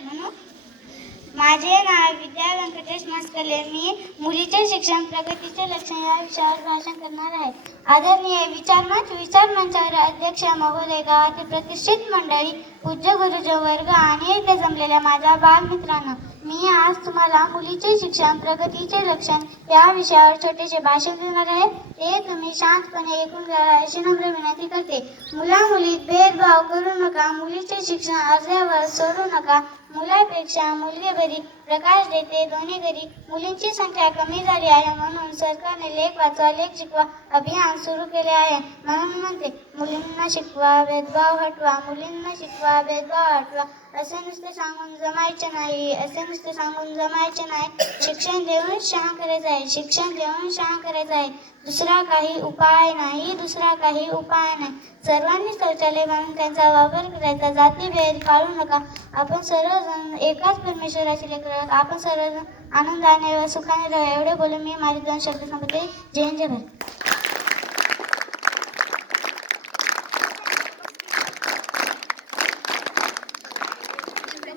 म्हणू माझे नाव विद्या व्यंकटेश मस्कले. मी मुलीचे शिक्षण प्रगतीचे लक्षण या विषयावर भाषण करणार आहे. आदरणीय विचारमंच विचार मंचावर अध्यक्ष महोदय गावातील प्रतिष्ठित मंडळी पूज्य गुरुजन वर्ग आणि येथे जमलेल्या माझ्या बालमित्रांनो मी आज तुम्हाला मुलीचे शिक्षण प्रगतीचे लक्षण या विषयावर छोटेसे भाषण देणार आहे. ते तुम्ही शांतपणे ऐकून घ्या अशी नम्र विनंती करते. मुला मुलीत भेदभाव करू नका मुलीचे शिक्षण अर्ध्यावर सोडू नका मुलापेक्षा मुलगी बरी प्रकाश देते. दोन्ही घरी मुलींची संख्या कमी झाली आहे. म्हणून सरकारने लेख वाचवा लेख शिकवा अभियान सुरू केले आहे. म्हणून म्हणते मुलींना शिकवा भेदभाव हटवा मुलींना शिकवा भेदभाव हटवा. असे नुसते सांगून जमायचे नाही. असे नुसते सांगून जमायचे नाही. शिक्षण देऊन शहा करायचं आहे. शिक्षण देऊन शहा करायचं आहे. दुसरा काही उपाय नाही दुसरा काही उपाय नाही. सर्वांनी शौचालय बांधून त्यांचा वापर करायचा. जातीभेद पाळू नका. आपण सर्व सर्वजण एकाच परमेश्वराचे लेकर आहोत. आपण सर्वजण आनंदाने व सुखाने राहा एवढे बोलून मी माझे दोन शब्द संपते जय जय भारत